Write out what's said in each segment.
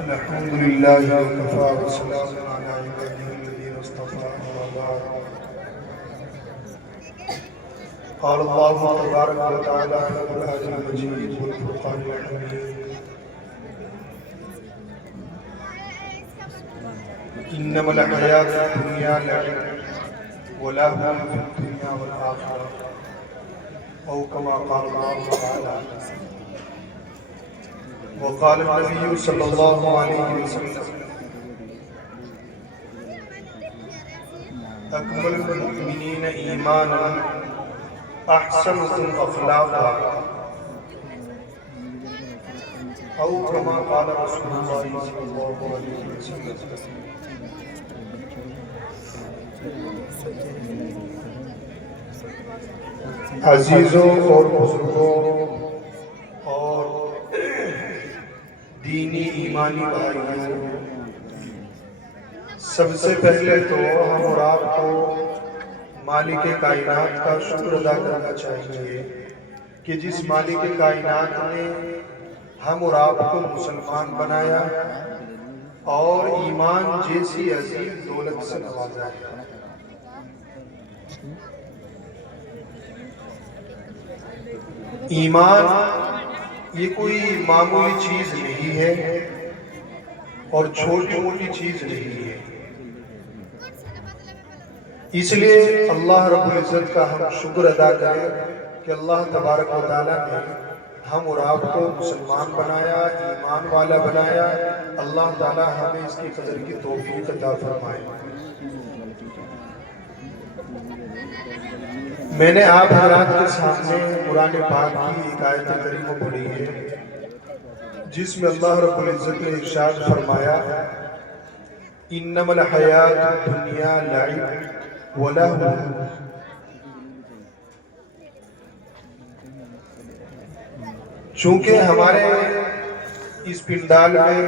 الحمد لله وكفى وسلام على عباده الذين اصطفى أما بعد. قال الله تبارك وتعالى في القرآن المجيد والفرقان الحميد: إنما الحياة الدنيا لعب ولهو في الدنيا والآخرة، أو كما قال الله تعالى. وقال النبي صلى الله عليه وسلم: أكمل المؤمنين إيمانا أحسنهم أخلاقا، أو كما قال رسول الله صلى الله عليه وسلم. عزیزوں اور بزرگوں اور دینی ایمانی بھائیوں، سب سے پہلے تو ہم اور آپ کو مالک کائنات کا شکر ادا کرنا چاہیے کہ جس مالک کائنات نے ہم اور آپ کو مسلمان بنایا اور ایمان جیسی عظیم دولت سے نوازا ہے۔ ایمان یہ کوئی معمولی چیز نہیں ہے اور چھوٹی موٹی چیز نہیں ہے، اس لیے اللہ رب العزت کا ہم شکر ادا کریں کہ اللہ تبارک و تعالیٰ نے ہم اور آپ کو مسلمان بنایا، ایمان والا بنایا۔ اللہ تعالیٰ ہمیں اس کی قدر کی توفیق عطا فرمائے۔ میں نے آپ حضرات کے سامنے قرآن پاک کی ایک آیت کریمہ پڑھی ہے جس میں اللہ رب العزت نے ارشاد فرمایا: انما الحیات الدنیا لعب ولہو۔ چونکہ ہمارے اس پنڈال میں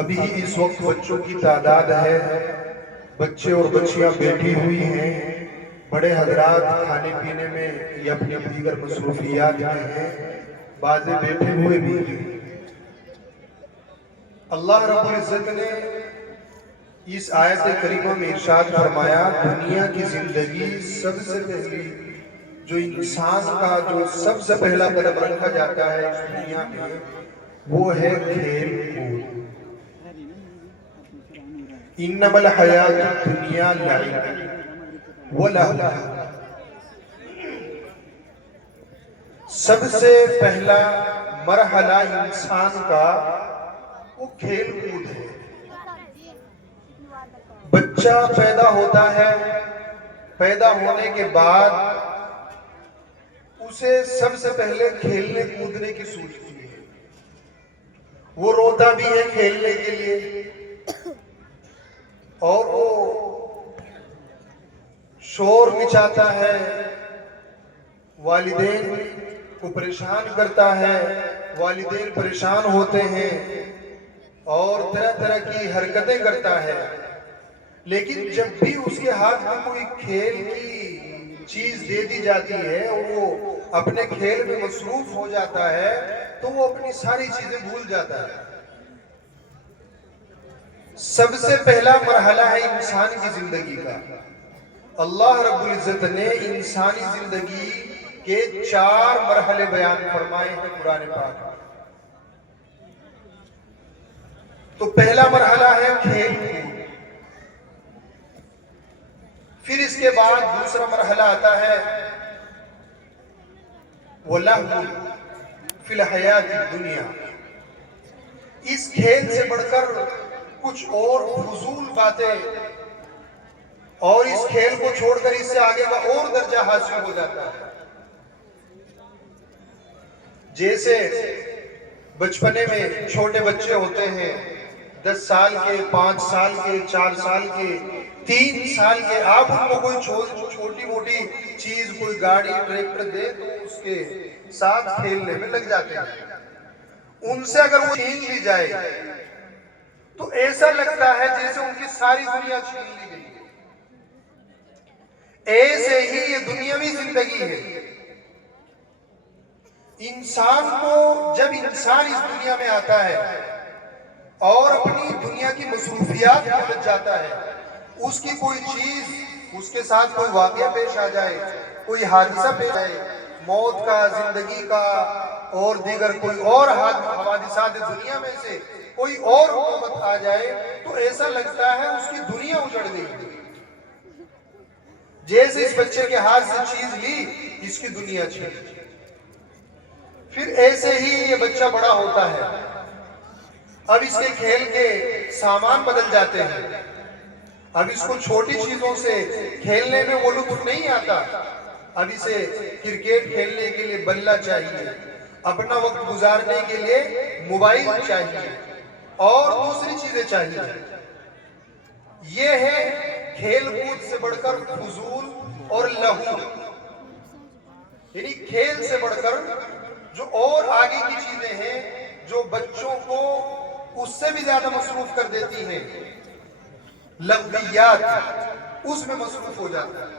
ابھی اس وقت بچوں کی تعداد ہے، بچے اور بچیاں بیٹھی ہوئی ہیں، بڑے حضرات کھانے پینے میں یا اپنی دیگر مصروفیات میں ہیں، بعضے بیٹھے ہوئے بھی ہیں۔ اللہ رب العزت نے اس آیت کریمہ میں ارشاد فرمایا: دنیا کی زندگی سب سے پہلی جو انسان کا جو سب سے پہلا قدم رکھا جاتا ہے اس دنیا میں وہ ہے کھیل کود۔ انما الحیات الدنیا لعب ولہو۔ سب سے پہلا مرحلہ انسان کا وہ کھیل کود ہے۔ بچہ پیدا ہوتا ہے، پیدا ہونے کے بعد اسے سب سے پہلے کھیلنے کودنے کی سوچتی ہے، وہ روتا بھی ہے کھیلنے کے لیے اور وہ شور مچاتا ہے، والدین کو پریشان کرتا ہے، والدین پریشان ہوتے ہیں اور طرح طرح کی حرکتیں کرتا ہے۔ لیکن جب بھی اس کے ہاتھ میں کوئی کھیل کی چیز دے دی جاتی ہے اور وہ اپنے کھیل میں مصروف ہو جاتا ہے تو وہ اپنی ساری چیزیں بھول جاتا ہے۔ سب سے پہلا مرحلہ ہے انسان کی زندگی کا۔ اللہ رب العزت نے انسانی زندگی کے 4 مرحلے بیان فرمائے ہیں قرآن پاک۔ تو پہلا مرحلہ ہے کھیل کود، پھر اس کے بعد دوسرا مرحلہ آتا ہے وَلَهْوٌ فِي الْحَيَاةِ الدُّنْيَا۔ اس کھیل سے بڑھ کر کچھ اور فضول باتیں اور اس کھیل کو چھوڑ کر اس سے آگے کا اور درجہ حاصل ہو جاتا ہے۔ جیسے بچپنے میں چھوٹے بچے ہوتے ہیں، 10 سال کے، 5 سال کے، 4 سال کے، 3 سال کے، آپ ان کو کوئی چھوٹی موٹی چیز، کوئی گاڑی ٹریکٹر دے تو اس کے ساتھ کھیلنے میں لگ جاتے ہیں۔ ان سے اگر وہ چھین لی جائے تو ایسا لگتا ہے جیسے ان کی ساری دنیا چھین لی گئی۔ ایسے ہی یہ دنیاوی زندگی ہے۔ انسان کو جب انسان اس دنیا میں آتا ہے اور اپنی دنیا کی مصروفیات میں لگ جاتا ہے، اس کی کوئی چیز، اس کے ساتھ کوئی واقعہ پیش آ جائے، کوئی حادثہ پیش آئے، موت کا، زندگی کا اور دیگر کوئی اور حوادثات دنیا میں سے کوئی اور حکومت آ جائے تو ایسا لگتا ہے اس کی دنیا اجڑ گئی، جیسے اس بچے کے ہاتھ سے چیز لی اس کی دنیا چھن۔ پھر ایسے ہی یہ بچہ بڑا ہوتا ہے، اب اس کے کھیل کے سامان بدل جاتے ہیں، اب اس کو چھوٹی چیزوں سے کھیلنے میں وہ لطف نہیں آتا، اب اسے کرکٹ کھیلنے کے لیے بلہ چاہیے، اپنا وقت گزارنے کے لیے موبائل چاہیے اور دوسری چیزیں چاہیے۔ یہ ہے کھیل کود سے بڑھ کر فضول اور لہو، یعنی کھیل سے بڑھ کر جو اور آگے کی چیزیں ہیں جو بچوں کو اس سے بھی زیادہ مصروف کر دیتی ہیں، لغویات، اس میں مصروف ہو جاتا ہے۔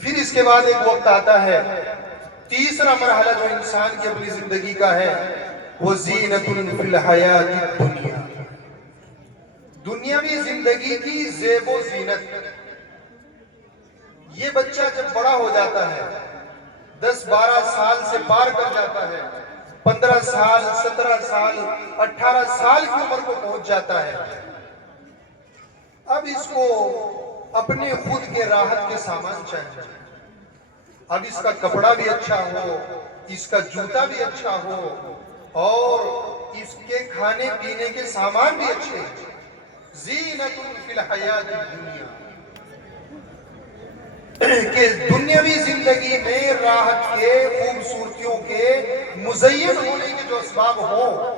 پھر اس کے بعد ایک وقت آتا ہے، تیسرا مرحلہ جو انسان کی اپنی زندگی کا ہے، وہ زینت فی الحیات الدنیا، دنیاوی زندگی کی زیب و زینت۔ یہ بچہ جب بڑا ہو جاتا ہے، 10-12 سال سے پار کر جاتا ہے، 15 سال، 17 سال، 18 سال کی عمر کو پہنچ جاتا ہے، اب اس کو اپنے خود کے راحت کے سامان چاہیے، اب اس کا کپڑا بھی اچھا ہو، اس کا جوتا بھی اچھا ہو اور اس کے کھانے پینے کے سامان بھی اچھے ہیں۔ زینت فی الحیات الدنیا، کہ دنیاوی زندگی میں راحت کے، خوبصورتیوں کے، مزین ہونے کے جو اسباب ہوں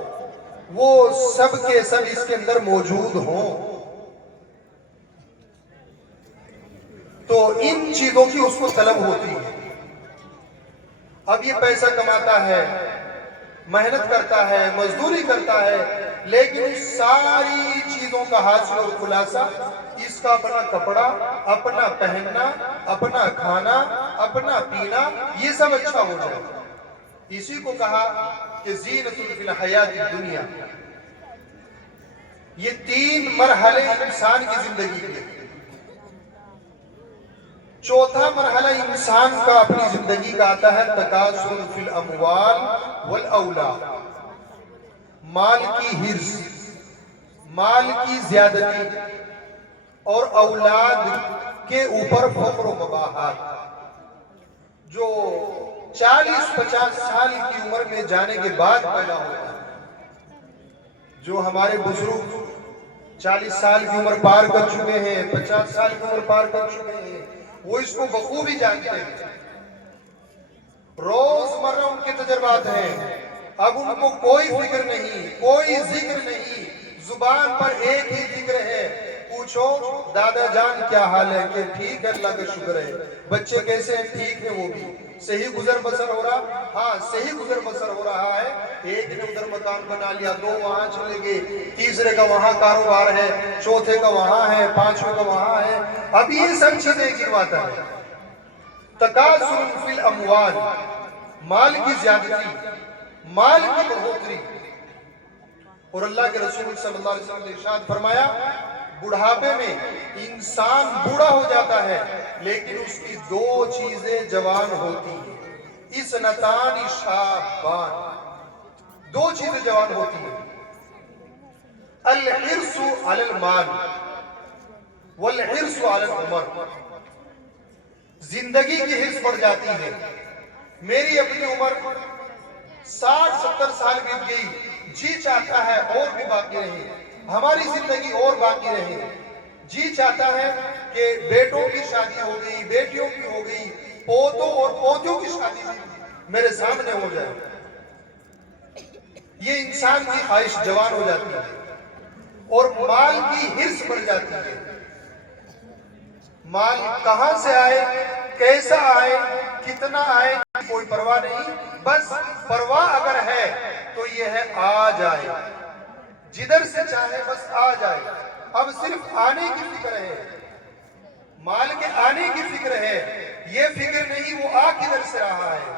وہ سب کے سب اس کے اندر موجود ہوں، تو ان چیزوں کی اس کو طلب ہوتی ہے۔ اب یہ پیسہ کماتا ہے، محنت کرتا ہے، مزدوری کرتا ہے، لیکن اس ساری چیزوں کا حاصل اور خلاصہ اس کا اپنا کپڑا، اپنا پہننا، اپنا کھانا، اپنا پینا، یہ سب اچھا ہو جائے، اسی کو کہا کہ زینت فی الحیات الدنیا۔ یہ 3 مرحلے انسان کی زندگی کے۔ چوتھا مرحلہ انسان کا اپنی زندگی کا آتا ہے تکاثر فی الاموال والاولاد، مال کی حرص، مال کی زیادتی اور اولاد کے اوپر فخر و مباحات۔ جو 40-50 سال کی عمر میں جانے کے بعد پیدا ہوتا ہے، جو ہمارے بزرگ 40 سال کی عمر پار کر چکے ہیں، 50 سال کی عمر پار کر چکے ہیں، وہ اس کو بخوبی جانتے ہیں، روز مرہ ان کے تجربات ہیں، اب ان کو کوئی فکر نہیں، کوئی ذکر نہیں، زبان پر ایک ہی ذکر ہے، پوچھو دادا جان کیا حال ہے، کہ ٹھیک ہے اللہ کا شکر ہے، بچے کیسے ہیں، ٹھیک ہے وہ بھی، صحیح گزر بسر ہو رہا، ہاں صحیح گزر بسر ہو رہا ہے، ایک نے ادھر مکان بنا لیا، 2 وہاں چلے گئے، تیسرے کا وہاں کاروبار ہے، چوتھے کا وہاں ہے، 5ویں کا وہاں ہے، اب یہ سب چیزیں گنواتا ہے۔ تکاثر فی الاموال، مال کی زیادتی، مال کی بڑھوتری، اور اللہ کے رسول صلی اللہ علیہ وسلم نے ارشاد فرمایا بڑھاپے میں انسان بوڑھا ہو جاتا ہے لیکن اس کی 2 چیزیں جوان ہوتی ہیں، اثنتان شابان، 2 چیزیں جوان ہوتی ہیں، الحرص علی المال والحرص علی العمر، زندگی کی حرص بڑھ جاتی ہے، میری اپنی عمر 60-70 سال بیت گئی، جی چاہتا ہے اور بھی باقی رہے، ہماری زندگی اور باقی رہے، جی چاہتا ہے کہ بیٹوں کی شادی ہو گئی، بیٹیوں کی ہو گئی، پوتوں اور پوتیوں کی شادی بھی میرے سامنے ہو جائے، یہ انسان کی خواہش جوان ہو جاتی ہے، اور مال کی حرص بڑھ جاتی ہے۔ مال کہاں سے آئے، کیسا آئے، کتنا آئے، کوئی پرواہ نہیں، بس پرواہ اگر ہے تو یہ ہے آ جائے، جدھر سے چاہے بس آ جائے، اب صرف آنے کی فکر ہے، مال کے آنے کی فکر ہے، یہ فکر نہیں وہ آ کدھر سے رہا ہے.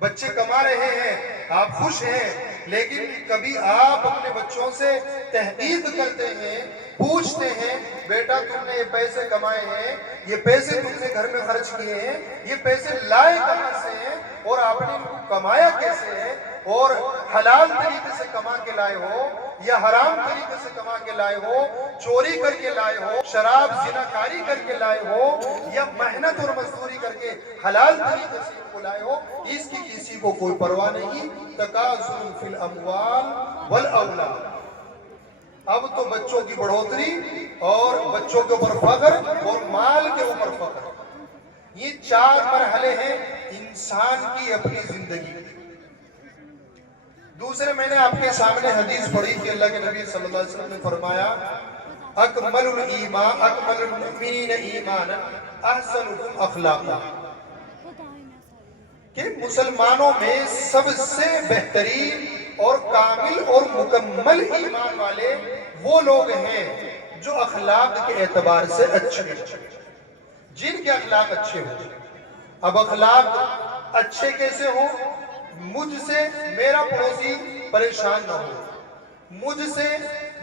بچے کما رہے ہیں، آپ خوش ہیں، لیکن کبھی آپ اپنے بچوں سے تحقیق کرتے ہیں، پوچھتے ہیں بیٹا تم نے یہ پیسے کمائے ہیں، یہ پیسے تم نے گھر میں خرچ کیے ہیں، یہ پیسے لائے کہاں سے ہیں اور آپ نے ان کو کمایا کیسے ہے، اور حلال طریقے سے کما کے لائے ہو یا حرام طریقے سے کما کے لائے ہو، چوری کر کے لائے ہو، شراب زناکاری کر کے لائے ہو، یا محنت اور مزدوری کر کے حلال طریقے سے ان کو لائے ہو، اس کی کسی کو کوئی پرواہ نہیں. تکاثر فی الاموال والاولاد. اب تو بچوں کی بڑھوتری اور بچوں کے اوپر فخر اور مال کے اوپر فخر، یہ 4 مرحلے ہیں انسان کی اپنی زندگی. دوسرے میں نے آپ کے سامنے حدیث پڑھی کہ اللہ کے نبی صلی اللہ علیہ وسلم نے فرمایا اکمل الایمان اکمل المؤمنین ایمانا احسنکم اخلاقا، کہ مسلمانوں میں سب سے بہترین اور کامل اور مکمل ایمان والے وہ لوگ ہیں جو اخلاق کے اعتبار سے اچھے ہیں، جن کے اخلاق اچھے ہوں. اب اخلاق اچھے کیسے ہوں؟ مجھ سے میرا پڑوسی پریشان نہ ہو، مجھ سے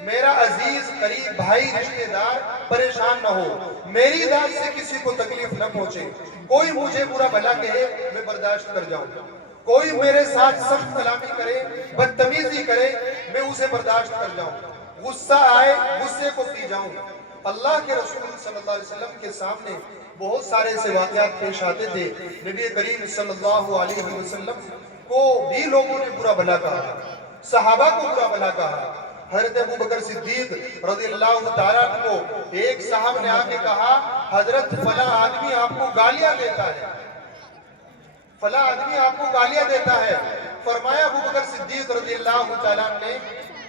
میرا عزیز قریب بھائی رشتہ دار پریشان نہ ہو، میری ذات سے کسی کو تکلیف نہ پہنچے، کوئی مجھے برا بھلا کہے میں برداشت کر جاؤں، کوئی میرے ساتھ سخت کلامی کرے، بدتمیزی کرے، میں اسے برداشت کر جاؤں، غصہ آئے غصے کو پی جاؤں. اللہ کے رسول صلی اللہ علیہ وسلم کے سامنے بہت سارے ایسے واقعات پیش آتے تھے. نبی کریم صلی اللہ علیہ وسلم کو بھی لوگوں نے برا بھلا کہا، صحابہ کو برا بھلا کہا. حضرت ابوبکر صدیق رضی اللہ تعالیٰ کو ایک صاحب نے آ کے کہا حضرت فلاں آدمی آپ کو گالیاں دیتا ہے، فلاں آدمی آپ کو گالیاں دیتا ہے. فرمایا ابوبکر صدیق رضی اللہ تعالیٰ نے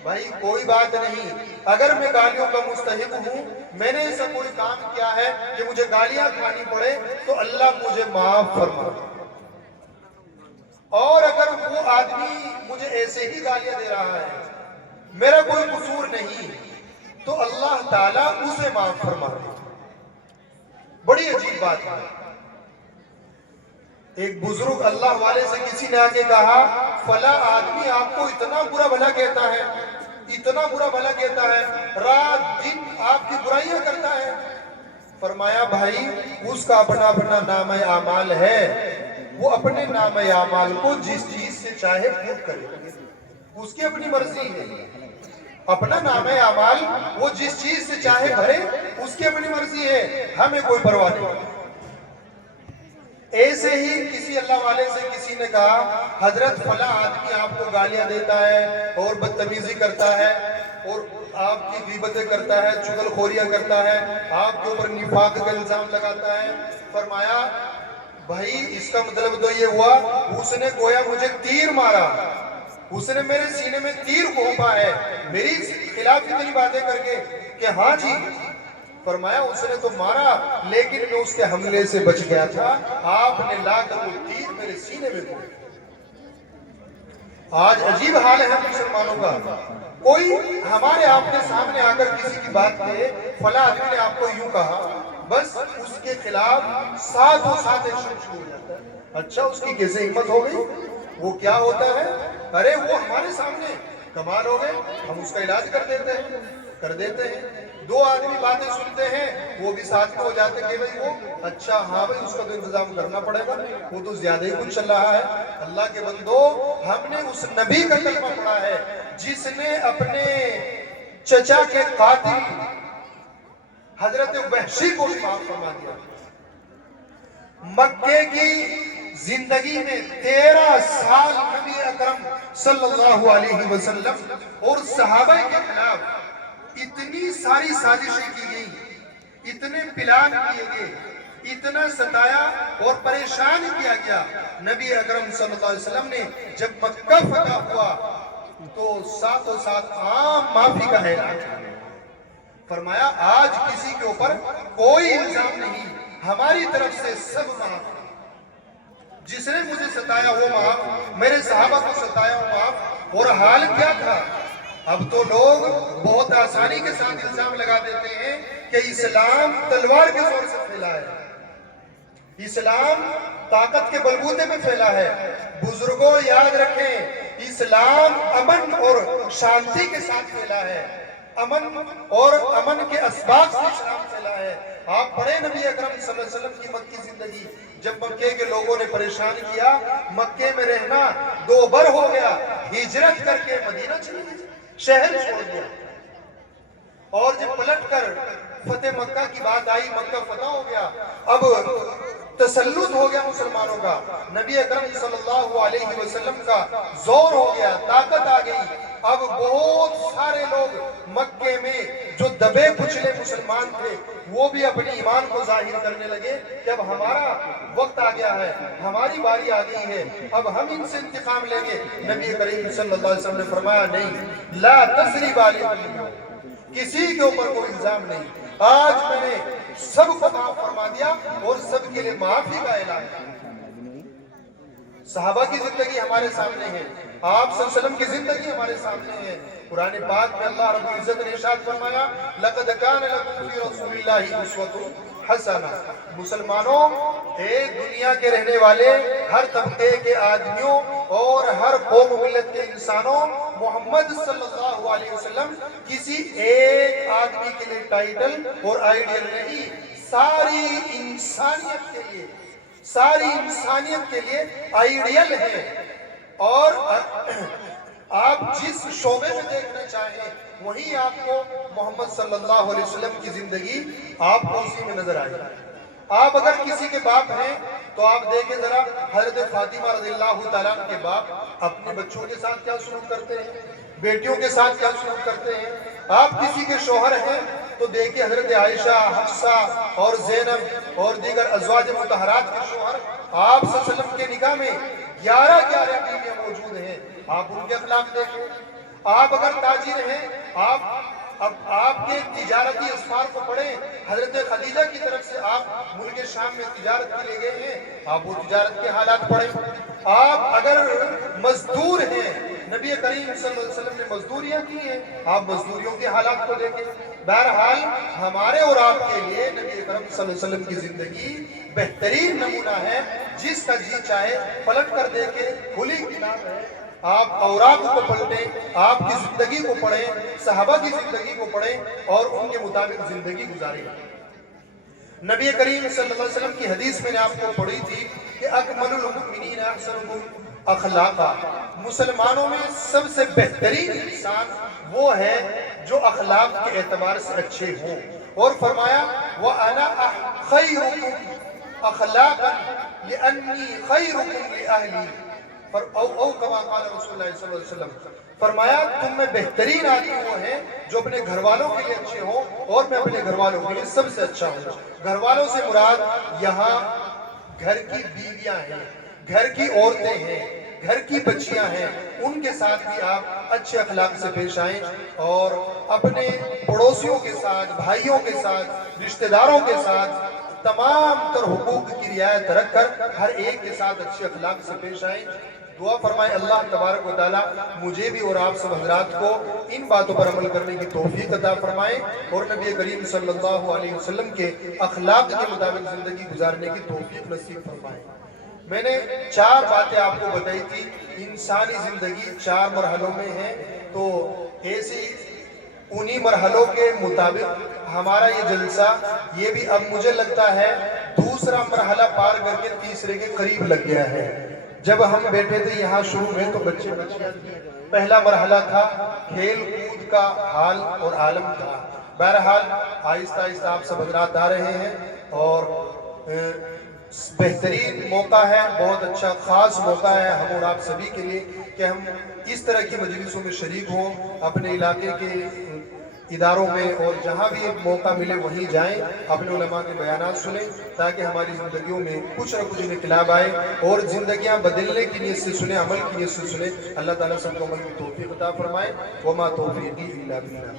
بھائی کوئی بات نہیں، اگر میں گالیوں کا مستحق ہوں، میں نے ایسا کوئی کام کیا ہے کہ مجھے گالیاں کھانی پڑے تو اللہ مجھے معاف فرما، اور اگر وہ آدمی مجھے ایسے ہی گالیاں دے رہا ہے، میرا کوئی قصور نہیں، تو اللہ تعالیٰ اسے معاف فرما دے. بڑی عجیب بات ہے. ایک بزرگ اللہ والے سے کسی نے آگے کہا فلاں آدمی آپ کو اتنا برا بھلا کہتا ہے، اتنا برا بھلا کہتا ہے، رات دن آپ کی برائیاں کرتا ہے. فرمایا بھائی اس کا اپنا اپنا نام اعمال ہے، وہ اپنے نام اعمال کو جس چیز سے چاہے پور کرے، اس کی اپنی مرضی ہے. اپنا نام اعمال وہ جس چیز سے چاہے بھرے، اس کی اپنی مرضی ہے، ہمیں کوئی پرواہ نہیں. ایسے ہی کسی اللہ والے سے کسی نے کہا حضرت فلاں آدمی آپ کو گالیاں دیتا ہے اور بدتمیزی کرتا ہے اور آپ کی غیبتیں کرتا ہے، چغل خوریاں کرتا ہے، آپ کے اوپر نفاق کا الزام لگاتا ہے. فرمایا بھائی اس کا مطلب تو یہ ہوا اس نے گویا مجھے تیر مارا، اس نے میرے سینے میں تیر گھونپا ہے میری خلاف اتنی باتیں کر کے کہ ہاں جی. فرمایا اس نے تو مارا لیکن میں اس کے حملے سے بچ گیا تھا، آپ نے لا کر وہ تیر میرے سینے میں گھونپا. آج عجیب حال ہے مسلمانوں کا، کوئی ہمارے آپ کے سامنے آ کر کسی کی بات کہے فلاں آدمی نے آپ کو یوں کہا، بس اس کے خلاف ساتھ ایکشن شروع ہو جاتا ہے. اچھا اس کی کیسے ہمت ہو گئی؟ وہ کیا ہوتا ہے؟ ارے وہ ہمارے سامنے کمال ہو گئے، ہم اس کا علاج کر دیتے ہیں. 2 آدمی باتیں سنتے ہیں وہ بھی ساتھ میں ہو جاتے کہ بھئی وہ اچھا ہاں بھئی اس کا تو انتظام کرنا پڑے گا، وہ تو زیادہ ہی کچھ چل رہا ہے. اللہ کے بندو ہم نے اس نبی کا کلمہ پڑھا ہے جس نے اپنے چچا کے قاتل حضرت وحشی کو بھی معاف فرما دیا. مکے کی زندگی میں 13 سال نبی اکرم صلی اللہ علیہ وسلم اور صحابہ کے خلاف اتنی ساری سازشیں کی گئی، اتنے پلان کیے گئے، اتنا ستایا اور پریشان کیا گیا. نبی اکرم صلی اللہ علیہ وسلم نے جب مکہ فتح ہوا تو ساتھ عام معافی کا اعلان کیا. فرمایا آج کسی کے اوپر کوئی الزام نہیں، ہماری طرف سے سب معاف، جس نے مجھے ستایا وہ معاف، میرے صحابہ کو ستایا وہ معاف. اور حال کیا تھا؟ اب تو لوگ بہت آسانی کے ساتھ الزام لگا دیتے ہیں کہ اسلام تلوار کے زور سے پھیلا ہے، اسلام طاقت کے بلبوتے پہ پھیلا ہے. بزرگوں یاد رکھیں اسلام امن اور شانتی کے ساتھ پھیلا ہے. امن کے اسباب سے اسلام پھیلا ہے. آپ پڑھیں نبی اکرم صلی اللہ علیہ وسلم کی مکی زندگی. جب مکے کے لوگوں نے پریشان کیا، مکے میں رہنا 2 بر ہو گیا، ہجرت کر کے مدینہ چلے گئے، شہر چھوڑ دیا. اور جب پلٹ کر فتح مکہ کی بات آئی، مکہ فتح ہو گیا، اب تسلط ہو گیا مسلمانوں کا، نبی اکرم صلی اللہ علیہ وسلم کا زور ہو گیا، طاقت آ گئی. اب بہت سارے لوگ مکے میں جو دبے کچلے مسلمان تھے وہ بھی اپنی ایمان کو ظاہر کرنے لگے کہ اب ہمارا وقت آ گیا ہے، ہماری باری آ گئی ہے، اب ہم ان سے انتقام لیں گے. نبی کریم صلی اللہ علیہ وسلم نے فرمایا نہیں، لا تثریب علیکم، کسی کے اوپر کوئی الزام نہیں. آج میں نے سب کو معاف فرما دیا اور سب کے لیے معافی کا اعلان کیا. صحابہ کی زندگی ہمارے سامنے ہے، آپ صلی اللہ علیہ وسلم کی زندگی ہمارے سامنے ہے. قرآن پاک میں اللہ رب العزت نے ارشاد فرمایا لَقَدْ كَانَ لَكُمْ فِي رَسُولِ اللَّهِ أُسْوَةٌ حَسَنَةٌ. مسلمانوں، ایک دنیا کے رہنے والے ہر طبقے کے آدمیوں اور ہر قوم و ملت کے انسانوں، محمد صلی اللہ علیہ وسلم کسی ایک آدمی کے لیے ٹائٹل اور آئیڈیل نہیں، ساری انسانیت کے لیے، ساری انسانیت کے لیے آئیڈیل ہے. اور آپ جس شعبے میں دیکھنا چاہیں وہیں آپ کو محمد صلی اللہ علیہ وسلم کی زندگی آپ کو اسی میں نظر آئے. آپ اگر کسی کے باپ ہیں تو آپ دیکھیں ذرا حضرت فاطمہ رضی اللہ تعالیٰ کے باپ اپنے بچوں کے ساتھ کیا سلوک کرتے ہیں، بیٹیوں کے ساتھ کیا سلوک کرتے ہیں. آپ کسی کے شوہر ہیں تو دیکھیں حضرت عائشہ، حفصہ اور زینب اور دیگر ازواج مطہرات کے شوہر آپ صلی اللہ علیہ وسلم کے نکاح میں 11 بیویاں موجود ہیں، آپ ان کے اخلاق دیکھیں. آپ اگر تاجر ہیں، آپ کے تجارتی اسفار کو پڑھیں، حضرت خدیجہ کی طرف سے آپ ملک شام میں تجارت کے لیے گئے ہیں، آپ وہ تجارت کے حالات پڑھیں. آپ اگر مزدور ہیں، نبی کریم صلی اللہ علیہ وسلم نے مزدوریاں کی ہیں، آپ مزدوریوں کے حالات کو دیکھیں. بہرحال ہمارے اور آپ کے لیے نبی کریم صلی اللہ علیہ وسلم کی زندگی بہترین نمونہ ہے. جس کا جی چاہے پلٹ کر دیکھیں، کھلی کتاب ہے. آپ اوراق کو پلٹیں، آپ کی زندگی کو پڑھیں، صحابہ کی زندگی کو پڑھیں اور ان کے مطابق زندگی گزاریں. نبی کریم صلی اللہ علیہ وسلم کی حدیث میں نے آپ کو پڑھی تھی کہ اکمل المؤمنین احسنهم اخلاقا، مسلمانوں میں سب سے بہترین انسان وہ ہے جو اخلاق کے اعتبار سے اچھے ہوں. اور فرمایا وَأَنَا خَيْرُكُمْ أَخْلَاقًا لِأَنِّي خَيْرُكُمْ لِأَهْلِي، او کما قال رسول اللہ صلی اللہ علیہ وسلم. فرمایا تم میں بہترین آدمی وہ ہیں جو اپنے گھر والوں کے لیے اچھے ہوں اور میں اپنے گھر والوں کے لیے سب سے اچھا ہوں. گھر والوں سے مراد یہاں گھر کی بیویاں ہیں، گھر کی عورتیں ہیں، گھر کی بچیاں ہیں، ان کے ساتھ بھی آپ اچھے اخلاق سے پیش آئیں اور اپنے پڑوسیوں کے ساتھ، بھائیوں کے ساتھ، رشتہ داروں کے ساتھ تمام تر حقوق کی رعایت رکھ کر ہر ایک کے ساتھ اچھے اخلاق سے پیش آئیں. دعا فرمائیں اللہ تبارک و تعالیٰ مجھے بھی اور آپ سب حضرات کو ان باتوں پر عمل کرنے کی توفیق عطا فرمائیں اور نبی کریم صلی اللہ علیہ وسلم کے اخلاق کے مطابق زندگی گزارنے کی توفیق نصیب فرمائیں. میں نے 4 باتیں آپ کو بتائی تھی. انسانی زندگی 4 مرحلوں میں ہے، تو ایسی انہی مرحلوں کے مطابق ہمارا یہ جلسہ یہ بھی اب مجھے لگتا ہے دوسرا مرحلہ پار کر کے تیسرے کے قریب لگ گیا ہے. جب ہم بیٹھے تھے یہاں شروع میں تو بچے پہلا مرحلہ تھا کھیل کود کا حال اور عالم تھا. بہرحال آہستہ آہستہ آپ سب حضرات آ رہے ہیں اور بہترین موقع ہے، بہت اچھا خاص موقع ہے ہم اور آپ سبھی کے لیے کہ ہم اس طرح کی مجلسوں میں شریک ہوں، اپنے علاقے کے اداروں میں اور جہاں بھی ایک موقع ملے وہیں جائیں، اپنے علماء کے بیانات سنیں تاکہ ہماری زندگیوں میں کچھ نہ کچھ انقلاب آئے اور زندگیاں بدلنے کی نیت سے سنیں، عمل کی نیت سے سنیں. اللہ تعالیٰ سب کو عمل کی توفیق عطا فرمائے. وما توفیقی الا باللہ.